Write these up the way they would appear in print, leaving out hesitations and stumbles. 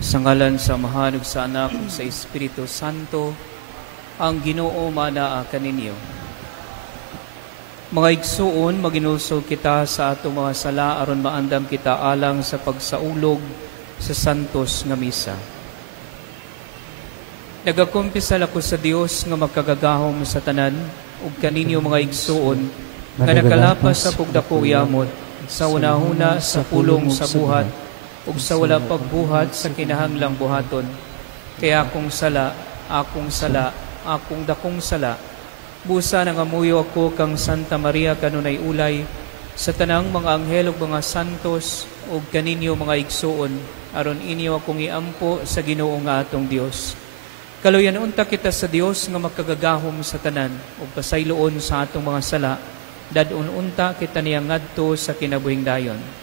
Sa ngalan sa Amahan ug sa Anak ug sa Espiritu Santo, ang Ginoo manaa kaninyo. Mga igsuon, maginulsol kita sa atong mga sala aron maandam kita alang sa pagsaulog sa santos nga misa. Nagakumpisal ako sa Dios nga magkagagahom sa tanan ug kaninyo mga igsuon nga nakalapas sa pugdako yamot sa una-una sa pulong sa buhat ug sa wala pagbuhat sa kinahanglang buhaton. Kaya akong sala, akong dakong sala, busa nang amuyo ako kang Santa Maria kanunay ulay, sa tanang mga anghel ug mga santos ug kaninyo mga igsuon, aron inyo akong iampo sa Ginoo nga atong Dios. Kaluyan unta kita sa Dios nga makagagahom sa tanan ug pasayloon sa atong mga sala, dadun unta kita niya ngadto sa kinabuhing dayon.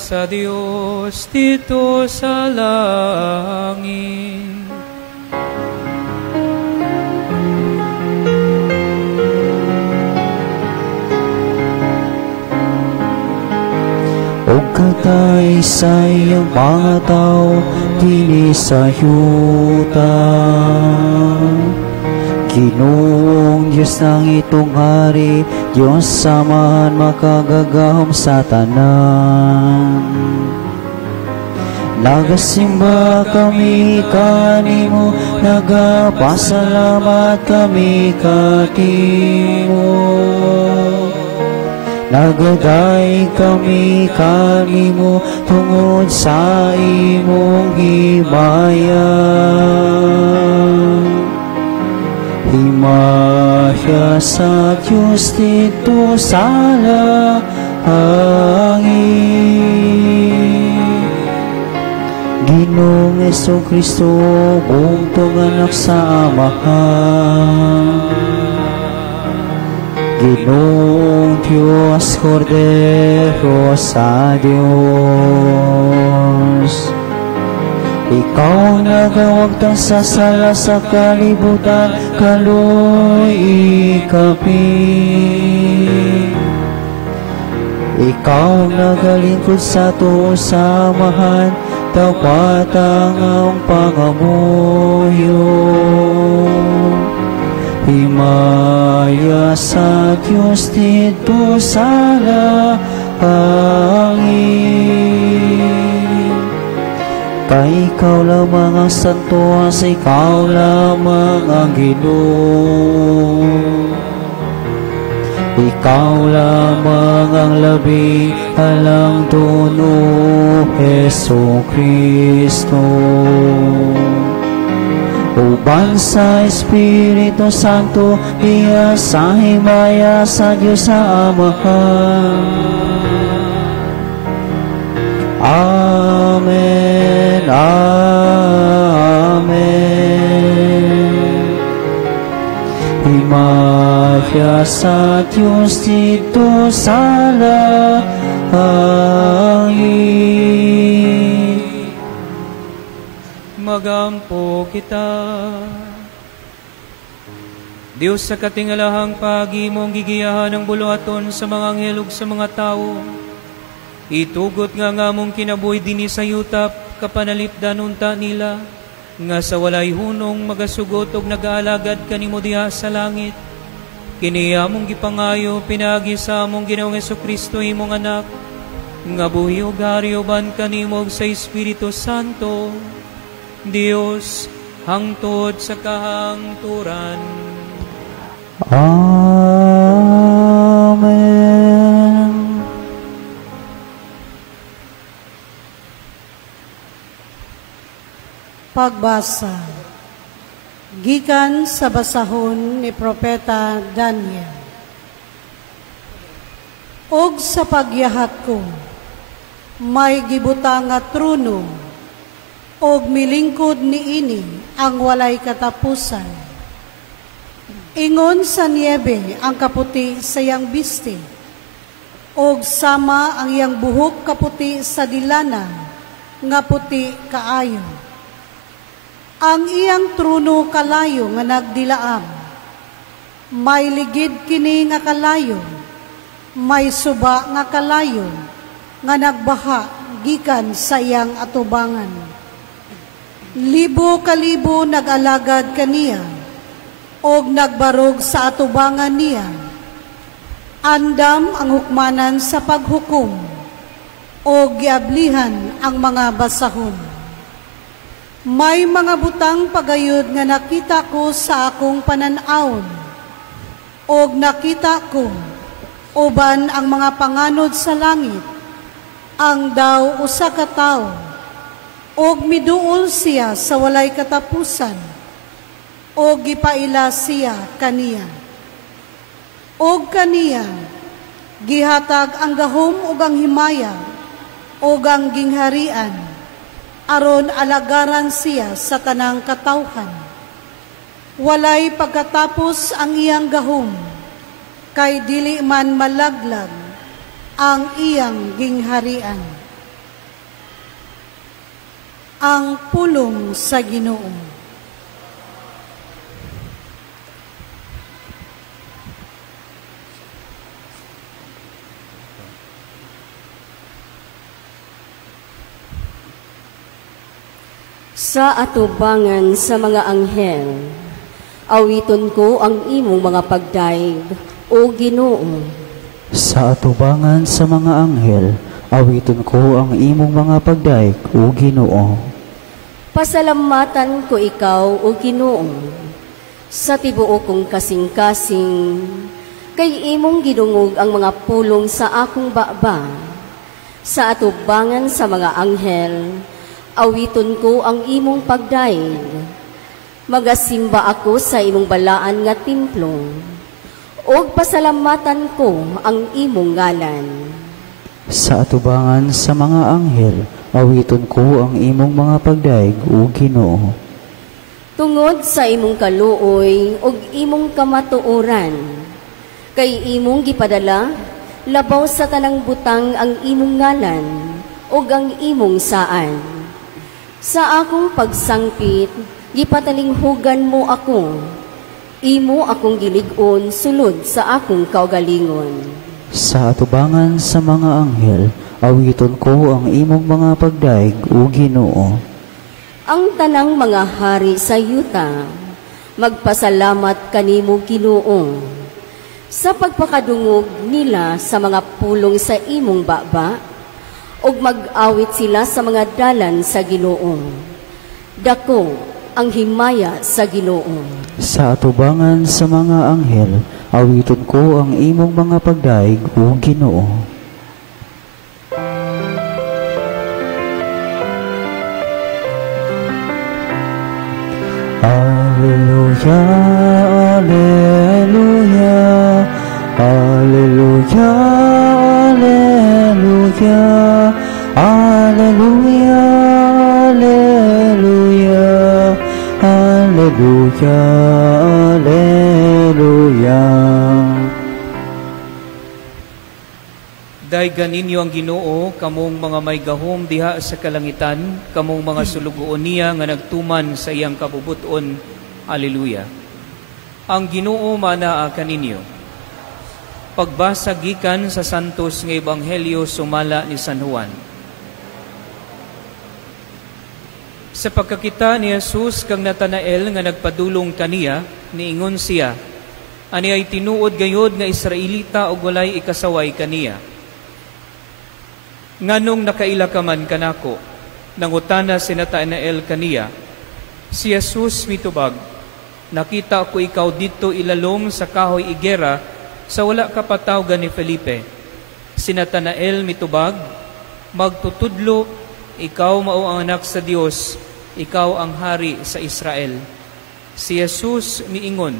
Sa Diyos dito sa langit. O katay sa iyong mga tao, dini sa yuta. Ginoong Diyos ng itong hari, Diyos samahan makagagahom sa tanan. Nagasimba kami kanimo, nagapasalamat kami katimo. Nagaday kami kanimo tungod sa imong himayan. Himaya sa Diyos dito sa langit. Ginoong Jesucristo, buntong anak sa Amahan. Ginoong Diyos, Kordero sa Diyos. Ikaw nagawagtang sa sala sa kalibutan, kaloy ikapin. Ikaw nagalingkod sa tuo sa Amahan, tapat ang iyong pangamuyo. Himaya sa Diyos dito sa langit. Kay ikaw lamang ang santo, sa ikaw lamang ang Ginoo. Ikaw lamang ang labi alang tuno, Jesucristo. Uban sa Espiritu Santo, iya sa himaya sa Diyos sa Amahan. Amen, amen. Himaya sa Diyos dito sa langit. Magampo kita. Diyos sa katingalahang pag-imong gigiyahan ng buluhaton sa mga anghel ug sa mga tao, itugot nga mong kinabuhi dinhi sa yutap, kapanalipdan unta nila, nga sa walay hunong magasugot og nagaalagad kanimo diha sa langit. Kini among gipangayo pinagi sa among Ginoong Hesukristo imong anak, nga buhi ug hari uban kanimo sa Espiritu Santo, Dios hangtod sa kahangturan. Amen. Pagbasa gikan sa basahon ni Propeta Daniel. Og sa pagyahat ko, may gibutang nga trono, og milingkod niini ang walay katapusan. Ingon sa niebe ang kaputi sa iyang biste, og sama ang iyang buhok kaputi sa dilana, nga puti kaayo. Ang iyang trono kalayo nga nagdilaam, may ligid kini nga kalayo, may suba nga kalayo, nga nagbaha gikan sa iyang atubangan. Libo kalibo nag-alagad kaniya, og nagbarog sa atubangan niya. Andam ang hukmanan sa paghukom, og giablihan ang mga basahon. May mga butang pagayod nga nakita ko sa akong pananawon, og nakita ko uban ang mga panganod sa langit, ang daw usa ka tawo, og miduol siya sa walay katapusan, og gipaila siya kaniya. Og kaniya gihatag ang gahom ug ang himaya ug ang gingharian, aron alagaran siya sa tanang katawhan. Walay pagkatapos ang iyang gahom, kay dili man malaglag ang iyang gingharian. Ang pulong sa Ginoo. Sa atubangan sa mga anghel, awiton ko ang imong mga pagdaig, O Ginoo. Sa atubangan sa mga anghel, awiton ko ang imong mga pagdaig, O Ginoo. Pasalamatan ko ikaw, O Ginoo, sa tibuok kong kasing-kasing, kay imong gidungog ang mga pulong sa akong baba. Sa atubangan sa mga anghel, awiton ko ang imong pagdaig. Magasimba ako sa imong balaan nga templo, og pasalamatan ko ang imong ngalan. Sa atubangan sa mga anghel, awiton ko ang imong mga pagdaig, O Ginoo. Tungod sa imong kaluoy og imong kamatuoran, kay imong gipadala, labaw sa tanang butang ang imong ngalan og ang imong saan. Sa akong pagsangpit, gipatalinghugan mo ako. Imo akong gilig-on sulod sa akong kaugalingon. Sa atubangan sa mga anghel, awiton ko ang imong mga pagdaig, O Ginoo. Ang tanang mga hari sa yuta, magpasalamat kanimo Ginoo. Sa pagpakadungog nila sa mga pulong sa imong baba, ug mag-awit sila sa mga dalan sa Ginoo. Dako ang himaya sa Ginoo. Sa atubangan sa mga anghel, awiton ko ang imong mga pagdaig, O Ginoo. Alleluia, alleluia, alleluia, alleluia, alleluia, alleluia, alleluia, alleluia. Daygan ninyo ang Ginoo, kamong mga may gahom diha sa kalangitan, kamong mga sulugoon niya nga nagtuman sa iyang kabubuton. Alleluia. Ang Ginoo manaa kaninyo. Pagbasa gikan sa santos nga ebanghelyo sumala ni San Juan. Sa pagkakita ni Jesus kang Natanael nga nagpadulong kaniya, niingon siya, ani ay tinuod gayod nga Israelita o walay ikasaway kaniya. Nganong nakaila ka man kanako, nangutana si Natanael kaniya, si Jesus mitubag, nakita ko ikaw dito ilalom sa kahoy igera sa wala kapatawgan ni Felipe. Si Natanael mitubag, magtutudlo, ikaw mao ang anak sa Dios, ikaw ang hari sa Israel. Si Jesus miingon,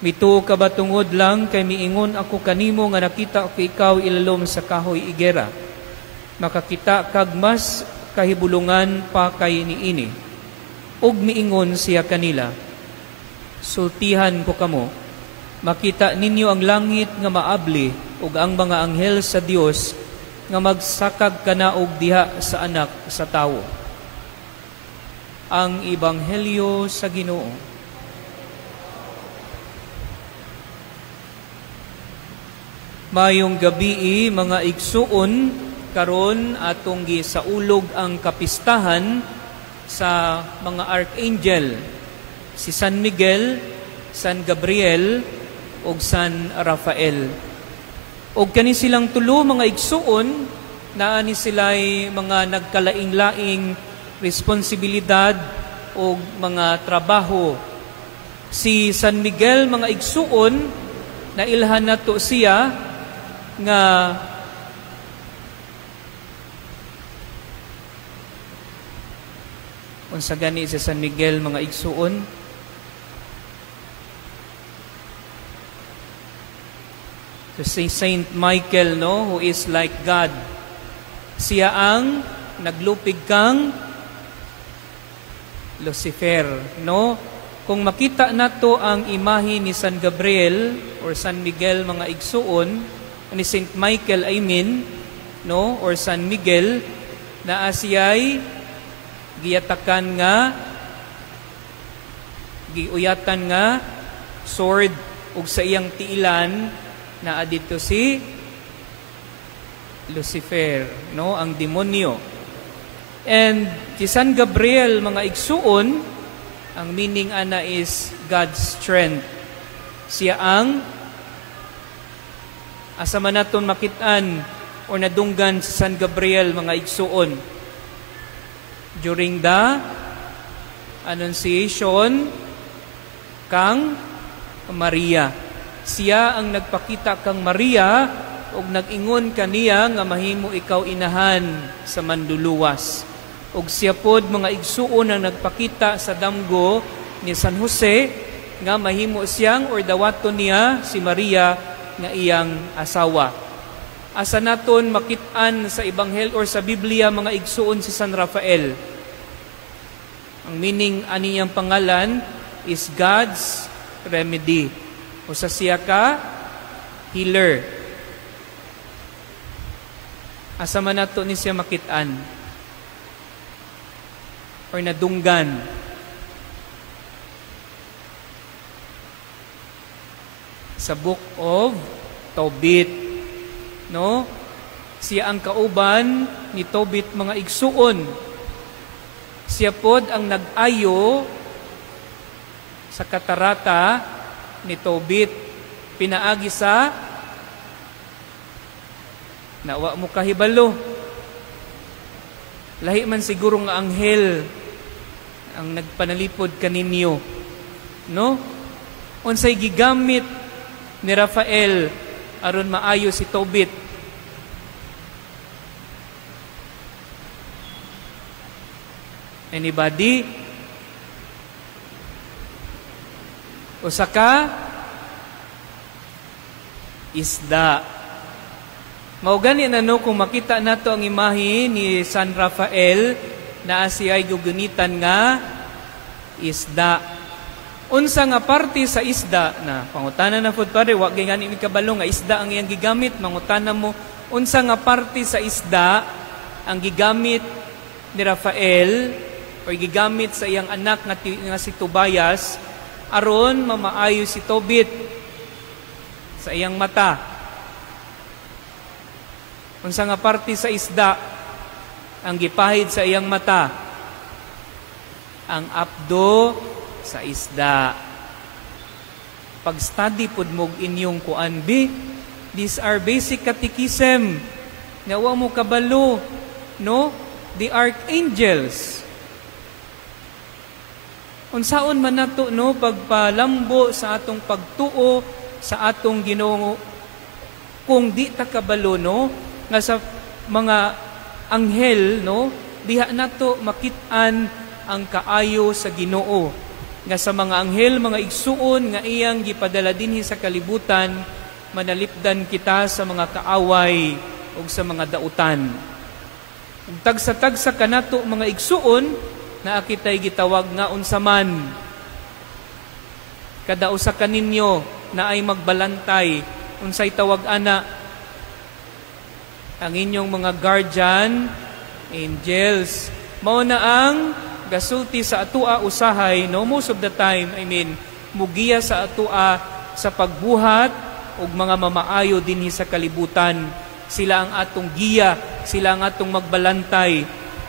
mituo ka ba tungod lang kay miingon ako kanimo nga nakita ko ikaw ilalom sa kahoy igera. Makakita kag mas kahibulungan pa kay niini. Ug miingon siya kanila, sultihan ko kamo, makita ninyo ang langit nga maabli ug ang mga anghel sa Dios nga magsakag kanaog diha sa anak sa tawo. Ang Ebanghelyo sa Ginoo. Mayong gabi mga igsuon, karon atong gisaulog ang kapistahan sa mga archangel, si San Miguel, San Gabriel, ug San Rafael. Og kani silang tulo mga igsuon, naani sila'y mga nagkalaing-laing responsibilidad o mga trabaho. Si San Miguel mga igsuon, nailhan nato siya nga unsa gani si San Miguel mga igsuon, so si Saint Michael, no, who is like God. Siya ang naglupig kang Lucifer, no? Kung makita nato ang imahe ni San Gabriel or San Miguel mga igsuon, ni Saint Michael I mean, no, or San Miguel, na asiyay giyatakan nga, giuyatan nga sword ug sa iyang tiilan na adito si Lucifer, no, ang demonyo. And si San Gabriel mga igsuon, ang meaning ana is God's strength. Siya ang asa man naton makitaan o nadunggan si San Gabriel mga igsuon during the Annunciation kang Maria. Siya ang nagpakita kang Maria ug nag-ingon kaniya nga mahimo ikaw inahan sa manduluwas. Ug siya pod mga igsuon ang nagpakita sa damgo ni San Jose nga mahimo siyang or dawaton niya si Maria nga iyang asawa. Asa naton makit-an sa Ebanghelyo or sa Biblia mga igsuon si San Rafael. Ang meaning ani niyang pangalan is God's remedy. O sa siya ka, healer. Asa man nato ni siya makit-an or nadunggan. Sa Book of Tobit, no? Siya ang kauban ni Tobit mga igsuon. Siya pod ang nag-ayo sa katarata ni Tobit, pinaagi sa nawa mo kahibalo. Lahi man siguro nga anghel ang nagpanalipod kaninyo, no? Unsay gigamit ni Rafael aron maayo si Tobit? Anybody? Usa ka isda. Mao gani no kung makita nato ang imahe ni San Rafael na siya ay gugunitan nga isda. Unsa nga parte sa isda na pangutana na food pare wa gani ni kabalo nga isda ang iyang gigamit, mangutana mo unsa nga parte sa isda ang gigamit ni Rafael o gigamit sa iyang anak nga si Tobias aron mamaayo si Tobit sa iyang mata. Unsa nga parte sa isda ang gipahid sa iyang mata? ang apdo sa isda. Pag-study pud mo inyong kuan bi, these are basic catechism. Nga wa mo kabalo, no? The archangels. Unsaon man nato, no, pagpalambo sa atong pagtuo sa atong Ginoo, kung di ta kabalo, no, nga sa mga anghel, no, diha nato makit-an ang kaayo sa Ginoo. Nga sa mga anghel, mga igsuon nga iyang gipadala dinhi sa kalibutan, manalipdan kita sa mga kaaway o sa mga dautan. Ug tagsa-tagsa kanato mga igsuon na akitay gitawag nga unsaman. Kada usa kaninyo na ay magbalantay, unsay tawag ana? Ang inyong mga guardian angels. Mao na ang gasulti sa atua usahay, no, most of the time, mugiya sa atua sa pagbuhat ug mga mamaayo dinhi sa kalibutan. Sila ang atong giya, sila ang atong magbalantay.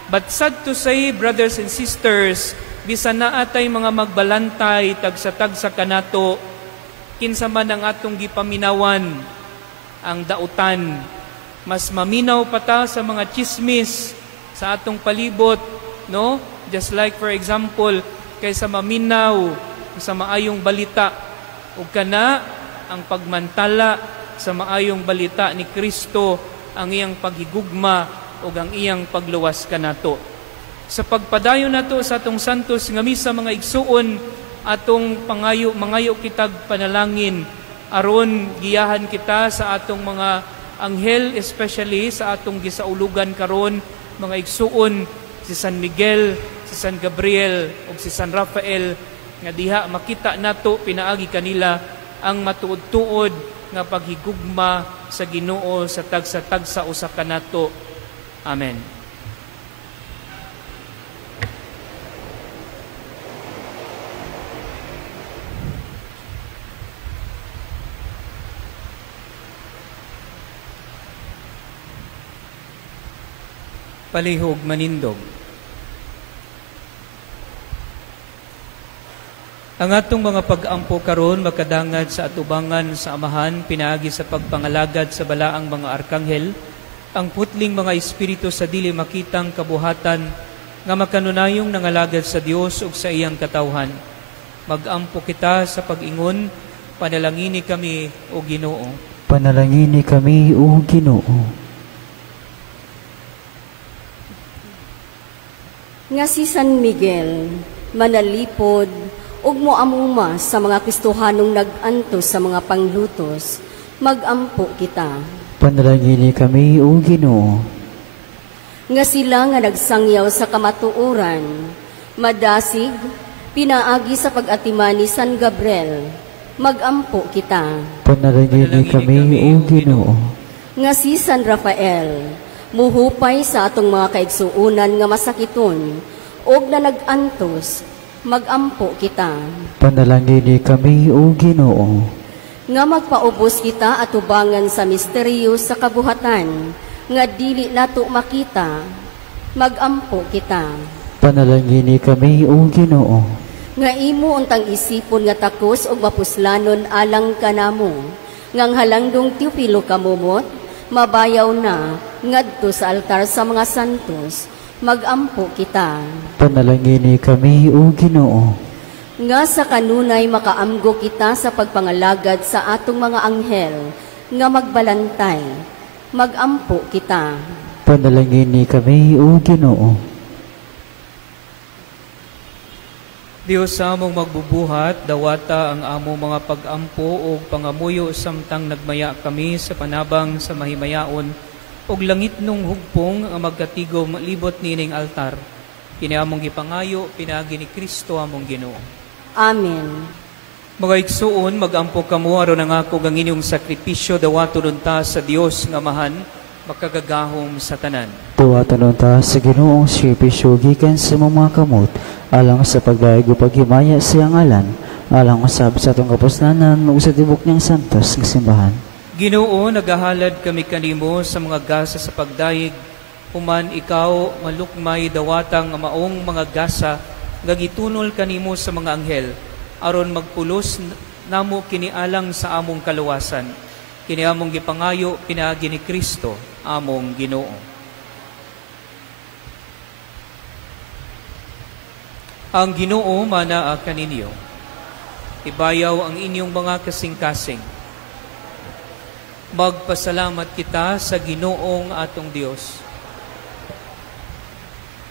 But sad to say, brothers and sisters, bisan na atay mga magbalantay tagsa-tagsa kanato, kinsa man ang atong gipaminawan ang dautan. Mas maminaw pa ta sa mga chismis sa atong palibot, no? Just like for example, kaysa maminaw sa maayong balita ug kana ang pagmantala sa maayong balita ni Kristo, ang iyang paghigugma o ang iyang pagluwas kanato. Sa pagpadayon nato sa atong santos nga misa, mga igsuon, atong mangayo kitag panalangin aron giyahan kita sa atong mga anghel, especially sa atong gisaulugan karon, mga igsuon, si San Miguel, si San Gabriel o si San Rafael, nga diha makita nato pinaagi kanila ang matuod-tuod nga paghigugma sa Ginoo sa tagsa-tagsa usa kanato. Amen. Palihog manindog. Ang atong mga pag-ampo karon makadangad sa atubangan sa Amahan, pinaagi sa pagpangalagad sa balaang mga arkanghel, ang putling mga espiritu sa dili makitang kabuhatan nga makanunayong nangalagad sa Dios ug sa iyang katawhan. Mag-ampo kita sa pag-ingon, panalangini kami o Ginoo. Panalangini kami o Ginoo. Nga si San Miguel, manalipod, ug moamuma sa mga Kristohanong nag-antos sa mga panglutos, mag-ampo kita. Panalangini kami o Ginoo. Nga sila nga nagsangyaw sa kamatuoran, madasig, pinaagi sa pag-atiman ni San Gabriel, mag-ampo kita. Panalangini kami o Ginoo. Nga si San Rafael, muhupay sa atong mga kaigsuunan nga masakiton, og na nag-antos, mag-ampo kita. Panalangini kami o Ginoo. Nga magpaubos kita atubangan sa misteryo sa kabuhatan, nga dili nato makita, mag-ampo kita. Panalangini kami o Ginoo. Nga imo untang isipon nga takos og mapuslanon alang kanamo, ngang halandong Teofilo kamumot, mabayaw na ngadto sa altar sa mga santos, mag-ampo kita. Panalangini kami o Ginoo. Nga sa kanunay makaamgo kita sa pagpangalagad sa atong mga anghel, nga magbalantay, mag-ampo kita. Panalangini kami o Ginoo. Dios sa among magbubuhat, dawata ang among mga pag-ampo o pangamuyo samtang nagmaya kami sa panabang sa mahimayaon og langit nung hugpong ang magkatigom libot nining altar. Kini among gipangayo, pinaagi ni Kristo among Ginoo. Amen. Mga igsuon, mag-ampo kamo aron ang ako ang inyong sakripisyo dawaton ta sa Dios nga Amahan, makagagahom sa tanan. Tuwatan ta sa Ginoong sakripisyo gikan sa mga kamot, alang sa pagdaig o paghimaya sa ngalan, alang usab sa atong kapusnanan ug sa tibok niyang santos nga simbahan. Ginoo, nagahalad kami kanimo sa mga gasa sa pagdaig, human ikaw malukmay dawatang maong mga gasa nga gitunol kanimo sa mga anghel aron magpulos namo kinialang sa among kaluwasan. Kini among gipangayo pinaagi ni Kristo among Ginoo. Ang Ginoo manaa kaninyo. Ibayaw ang inyong mga kasing-kasing. Magpasalamat kita sa Ginoong atong Dios.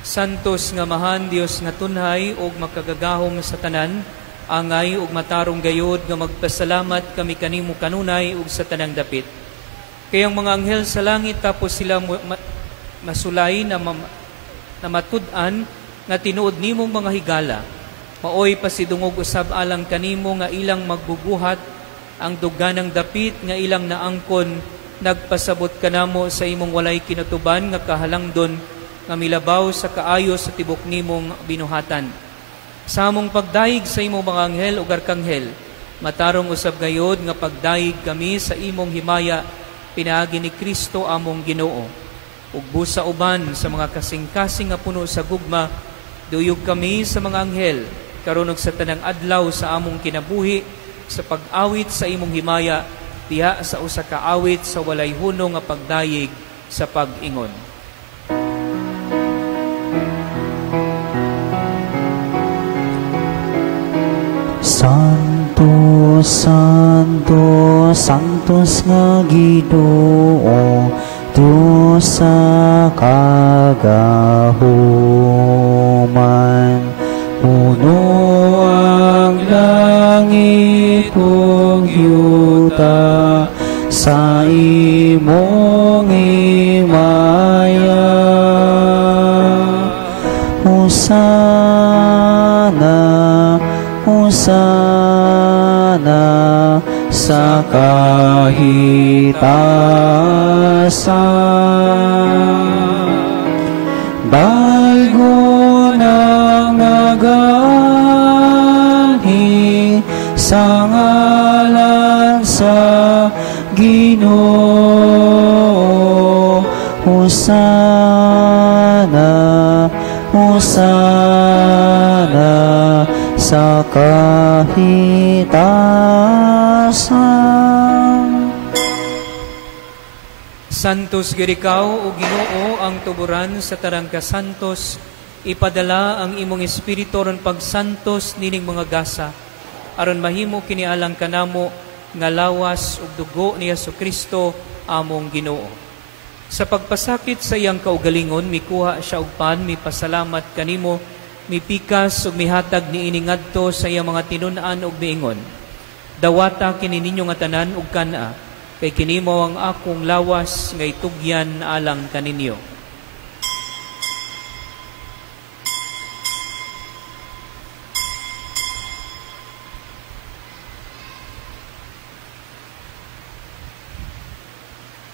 Santos nga mahan Dios nga tunhay ug makagagahom sa tanan, angay ug matarong gayod nga magpasalamat kami kanimo kanunay ug sa tanang dapit. Kayang mga anghel sa langit tapos sila masulay na matud-an nga tinuod nimong mga higala. Maoy pasidungog usab alang kanimo nga ilang magbubuhat ang duganang dapit nga ilang naangkon, nagpasabot kanamo sa imong walay kinatuban nga kahalangdon nga milabaw sa kaayo sa tibok nimong binuhatan. Sa among pagdaig sa imong mga anghel ug arkanghel, matarong usab gayod nga pagdaig kami sa imong himaya pinaagi ni Kristo among Ginoo. Ug busa uban sa mga kasing-kasing nga puno sa gugma, duyog kami sa mga anghel karon ug sa tanang adlaw sa among kinabuhi sa pag-awit sa imong himaya diha sa usa ka awit sa walay hunong nga pagdayig sa pag-ingon. Santo, Santo, Santos nga Ginoo, Diyos sa kagahuman. Puno ang langit ug yuta sa imong himaya. Hosana, Hosana sa kahitasan. Daigo nang nagani sa ngalan sa Ginoo. Hosana, Hosana sa kahitasan. Santos gid ikaw o Ginoo ang tuburan sa tarang kasantos, ipadala ang imong espiritu ron pagsantos nining mga gasa aron mahimo kinialang kanamo nga lawas ug dugo ni Jesucristo among Ginoo. Sa pagpasakit sa iyang kaugalingon, mikuha siya og pan, mipasalamat kanimo, mipikas ug mihatag niini ngadto sa iyang mga tinun-an ug miingon. Dawata kini ninyo nga tanan ug kana, kay kini mao ang akong lawas nga itugyan alang kaninyo.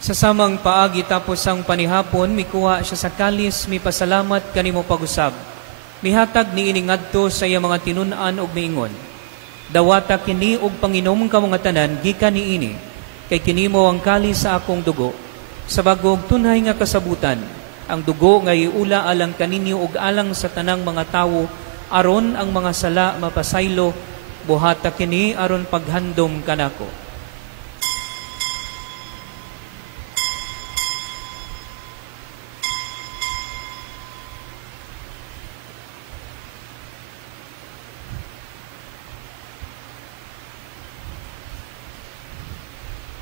Sa samang paagi tapos ang panihapon, mikuha siya sa kalis, mipasalamat kanimo pag-usab. Mihatag niini ngadto sa iyang mga tinun-an ug miingon. Dawata kini og panginom ka mga tanan gikan niini, kay kini mao ang kalis sa akong dugo. Sa bagong tunhay nga kasabutan, ang dugo nga iula alang kaninyo ug alang sa tanang mga tawo, aron ang mga sala mapasaylo, buhata kini aron paghandom kanako.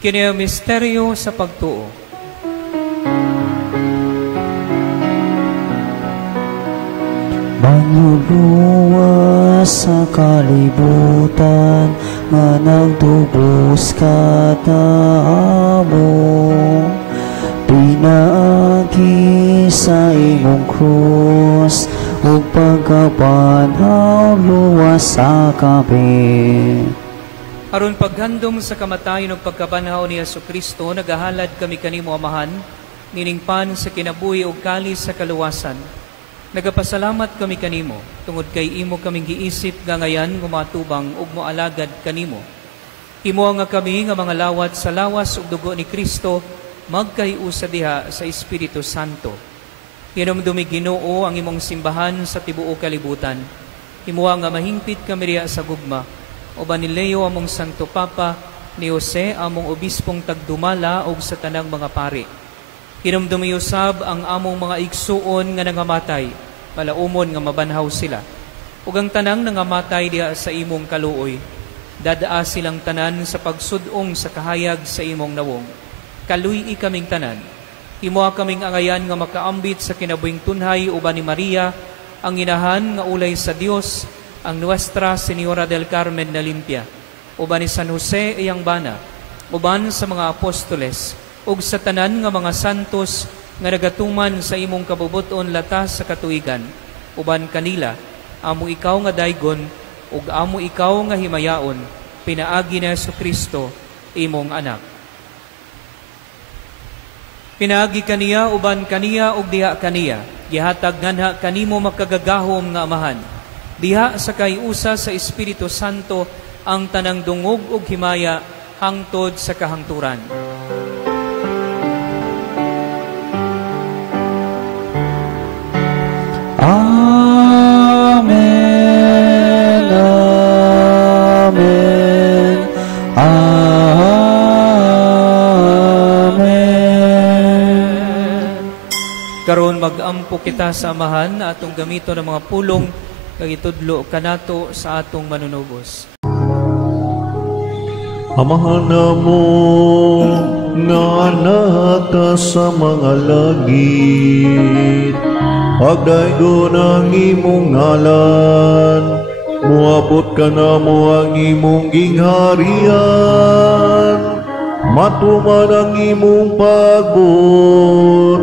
Kini ang misteryo sa pagtuo. Manluluwas sa kalibutan, nga nagtubos kada amo. Pinaagi sa imong krus, ug pagkapanhaw luwas sa kape. Aron paghandom sa kamatayon ug pagkabanhaw ni Jesucristo, nagahalad kami kanimo amahan, nining pan sa kinabuhi ug kalis sa kaluwasan. Nagapasalamat kami kanimo, tungod kay imo kaming giisip gangayan gumatubang ug moalagad kanimo. Imo nga kami nga mga lawat sa lawas ug dugo ni Kristo, magkaiusa diha sa Espiritu Santo. Hinumdumi Ginoo ang imong simbahan sa tibuok kalibutan. Himuha nga mahingpit kami riya sa gugma. Uban ni Leo among Santo Papa, ni Jose among obispong tagdumala og sa tanang mga pari. Hinumdumiyusab ang among mga igsuon nga nangamatay, palaumon nga mabanhaw sila. Ug ang tanang nangamatay diha sa imong kaluoy, dadaa silang tanan sa pagsudong sa kahayag sa imong nawong. Kaluy-i kaming tanan. Himuha kaming angayan nga makaambit sa kinabuhing tunhay uban ni Maria, ang inahan nga ulay sa Dios, ang Nuestra Señora del Carmen na Limpia, uban ni San Jose iyang bana, uban sa mga apostoles, ug sa tanan nga mga santos nga nagatuman sa imong kabubuton latas sa katuigan, uban kanila, amo ikaw nga daygon, ug amo ikaw nga himayaon, pinaagi na Jesucristo, imong anak. Pinaagi kaniya, uban kaniya, ug diha kaniya, gihatag nganha kanimo makagagahom nga amahan. Diha sa kayusa sa Espiritu Santo ang tanang dungog ug himaya hangtod sa kahangturan. Amen. Amen. Amen. Karon mag-ampo kita sa amahan na atong gamito ng mga pulong kag itudlo kanato sa atong manunubos. Amahan namo nga anak sa mga langit, pagdaygon ang imong ngalan, muabot ka na mo ang imong gingharian, matuman ang imong pagbot,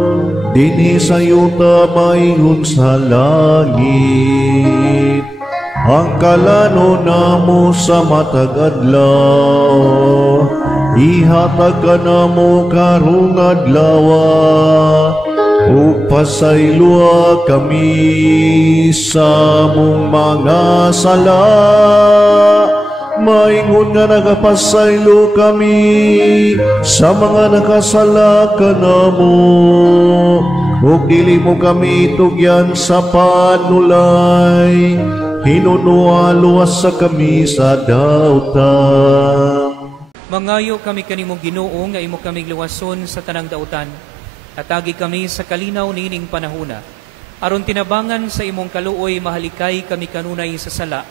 dinhi sa yuta maingon sa langit. Ang kalano namo sa matag adlaw, ihatag ka namo karong adlawa, ug pasaylua kami sa mong mga sala. Maingon nga nagapasaylo kami sa mga nakasala kanamo, ug dili mo kami tugyan sa panulay, hinunualuwas sa kami sa dautan. Mangayo kami kanimong Ginoo nga imo kaming luwason sa tanang dautan. Atagi kami sa kalinaw nining panahona. Aron tinabangan sa imong kaluoy mahalikay kami kanunay sa sala,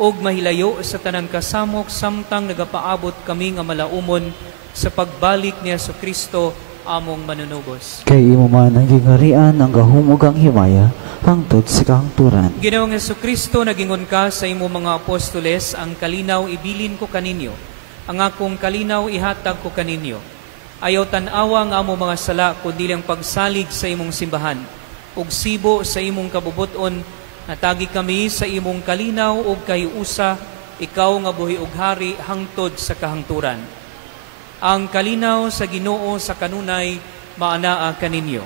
og mahilayo sa tanang kasamok samtang nagapaabot kami nga malaumon sa pagbalik ni Jesucristo among manunubos. Kay imo man ang gingharian, ang gahumog ang himaya, hangtod sa kahangturan. Ginoong Jesucristo, nagingon ka sa imo mga apostoles, ang kalinaw ibilin ko kaninyo, ang akong kalinaw ihatag ko kaninyo. Ayaw tan-awa nga amo mga sala, kundi ang pagsalig sa imong simbahan, ug sibo sa imong kabubuton, natagi kami sa imong kalinaw ug kayusa, ikaw nga buhi ug hari hangtod sa kahangturan. Ang kalinaw sa Ginoo sa kanunay maanaa kaninyo.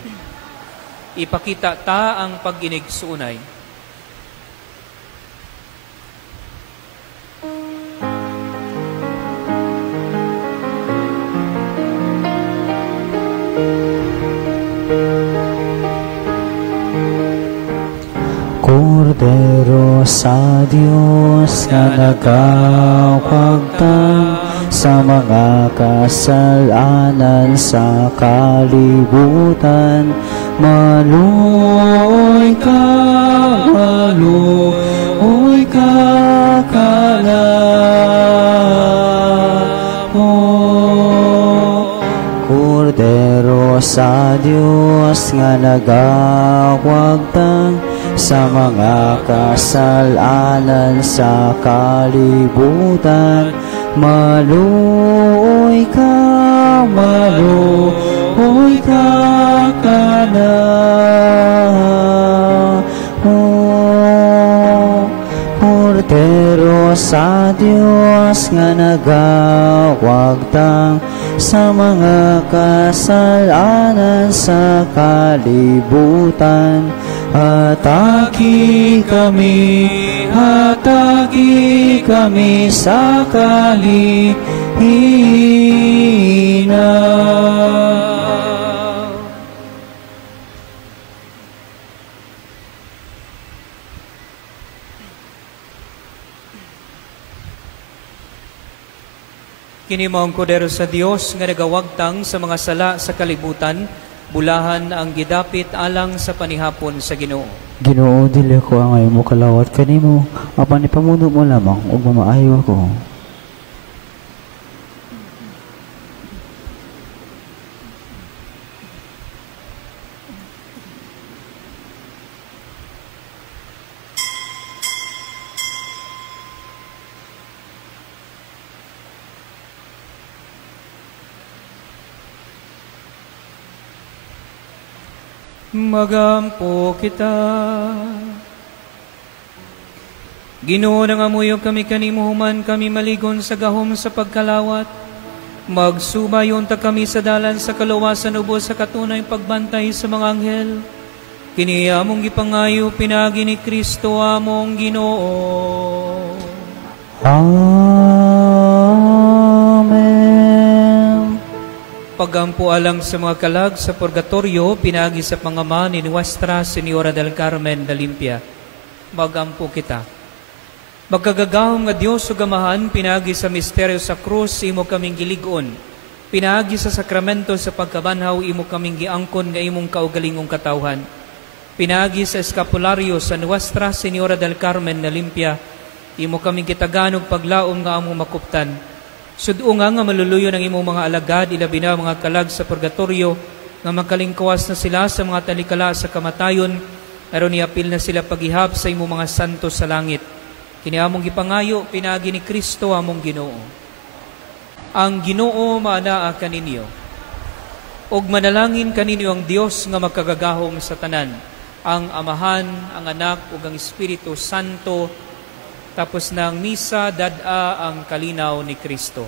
Ipakita ta ang pag-inigsuunay. Kordero sa Diyos nga nagkawagtang sa mga kasalanan sa kalibutan, maluoy ka kalamo. Kordero sa Diyos nga nagawagtang sa mga kasalanan sa kalibutan, maluoy ka kanamo. Kordero sa Diyos nga nagawagtang sa mga kasalanan sa kalibutan, hatagi kami sa kalihina. Kini maong kodero sa Dios nga nagawagtang sa mga sala sa kalibutan, bulahan ang gidapit alang sa panihapon sa Ginoo. Ginoo, dili ko ang ayaw mo kalawat kanimo, apan ipamuno mo lamang ug mamaayo ako. Magampo kita. Ginoo, nangamuyog kami kanimo human kami maligon sa gahom sa pagkalawat. Magsubayon ta kami sa dalan sa kaluwasan ubos sa katunay pagbantay sa mga anghel. Kini among gipangayo pinagi ni Kristo among Ginoo. Pagampo alang sa mga kalag sa purgatorio, pinagi sa pangama ni Nuestra Señora del Carmen de Limpia. Magampo kita. Magkagagahom nga Diyos o gamahan, pinagi sa misteryo sa krus, imo kaming giligon. Pinagi sa sakramento sa pagkabanhaw, imo kaming giangkon nga imong kaugalingong katawhan. Pinagi sa eskapularyo sa Nuestra Señora del Carmen de Limpia, imo kaming kitaganog paglaom nga among makuptan. Sudo nga maluluyo ng imong mga alagad, ilabi na mga kalag sa purgatorio, nga magkalingkawas na sila sa mga talikala sa kamatayon, aron niapil na sila paghihap sa imong mga santo sa langit. Kini among gipangayo, pinagi ni Kristo among Ginoo. Ang Ginoo maanaa kaninyo. Og manalangin kaninyo ang Dios nga magkagagahom sa tanan, ang Amahan, ang Anak, ug ang Espiritu Santo. Tapos ng misa, dad-a ang kalinaw ni Kristo.